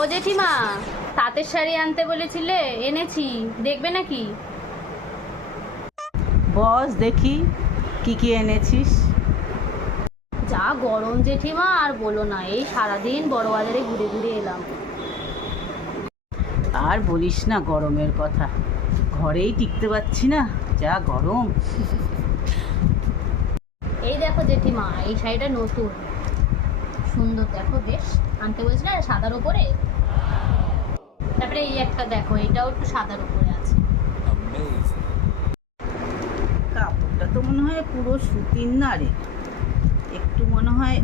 ও জেঠিমা, তাঁতের শাড়ি আনতে বলেছিলে, এনেছি, দেখবে নাকি? বস দেখি কি কি এনেছিস। যা গরম জেঠিমা, আর বলো না, এই সারাদিন বড় বাজারে ঘুরে ঘুরে এলাম। আর বলিস না গরমের কথা, ঘরেই টিকতে পারছি না, যা গরম। এই দেখো জেঠিমা, এই শাড়িটা নতুন, সুন্দর, দেখো বেশ। আনতে বলছিলে না সাদার উপরে। তারপরে এই একটা দেখো, এটাও একটু সাদার উপরে আছে। কাপড়টা তো মনে হয় পুরো সুতির না রে, একটু মনে হয়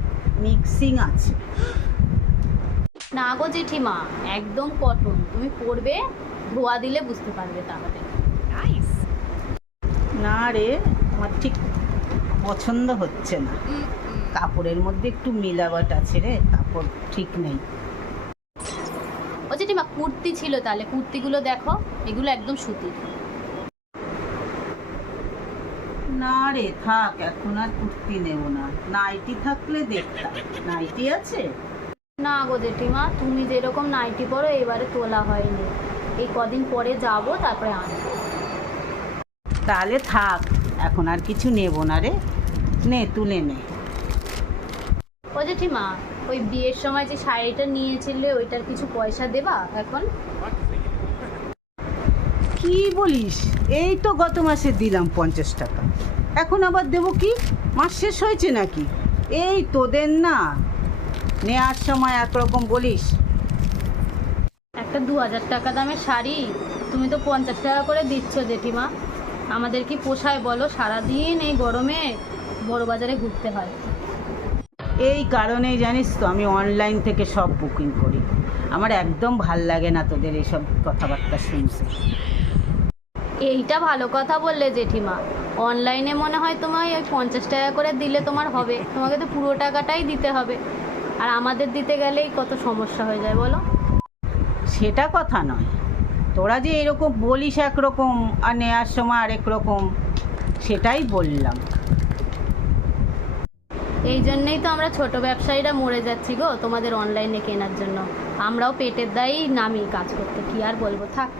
মিক্সিং আছে। না গো জেঠিমা, একদম কটন, তুমি পরবে, ধোয়া দিলে বুঝতে পারবে তাহলে। না রে, আমার ঠিক পছন্দ হচ্ছে না, কাপড়ের মধ্যে একটু মিলাওয়াট আছে রে, কাপড় ঠিক নেই। ও জেঠিমা, কুর্তি ছিল, তাহলে কুর্তিগুলো দেখো, এগুলো একদম সুতির। না রে থাক, এখন আর কুর্তি নেব না, নাইটি থাকলে দেখতাম। নাইটি আছে? না গো জেঠিমা, তুমি যেরকম নাইটি পরো এবারে তোলা হয়নি, এই কদিন পরে যাব, তারপরে আনবো। তাহলে থাক, এখন আর কিছু নেব না রে, নে তুলে নে। ও জেঠিমা, ওই বিয়ের সময় যে শাড়িটা নিয়েছিলে ওইটার কিছু পয়সা দেবা এখন? কি বলিস, এই তো গত মাসে দিলাম 50 টাকা, এখন আবার দেবো কি? মাস শেষ হয়েছে নাকি? এই তোদের না, নেওয়ার সময় একরকম বলিস। একটা 2000 টাকা দামের শাড়ি, তুমি তো 50 টাকা করে দিচ্ছ জেঠিমা, আমাদের কি পোষায় বলো? সারাদিন এই গরমে বড় বাজারে ঘুরতে হয়। এই কারণেই জানিস তো আমি অনলাইন থেকে সব বুকিং করি, আমার একদম ভাল লাগে না তোদের এইসব কথাবার্তা শুনতে। এইটা ভালো কথা বললে জেঠিমা, অনলাইনে মনে হয় তোমায় ওই 50 টাকা করে দিলে তোমার হবে, তোমাকে তো পুরো টাকাটাই দিতে হবে, আর আমাদের দিতে গেলেই কত সমস্যা হয়ে যায় বলো। সেটা কথা নয়, তোরা যে এরকম বলিস একরকম আর নেওয়ার সময় আরেক রকম, সেটাই বললাম। এই জন্যেই তো আমরা ছোট ব্যবসায়ীরা মরে যাচ্ছি গো, তোমাদের অনলাইনে কেনার জন্য। আমরাও পেটের দায়েই নামি কাজ করতে, কি আর বলবো, থাক।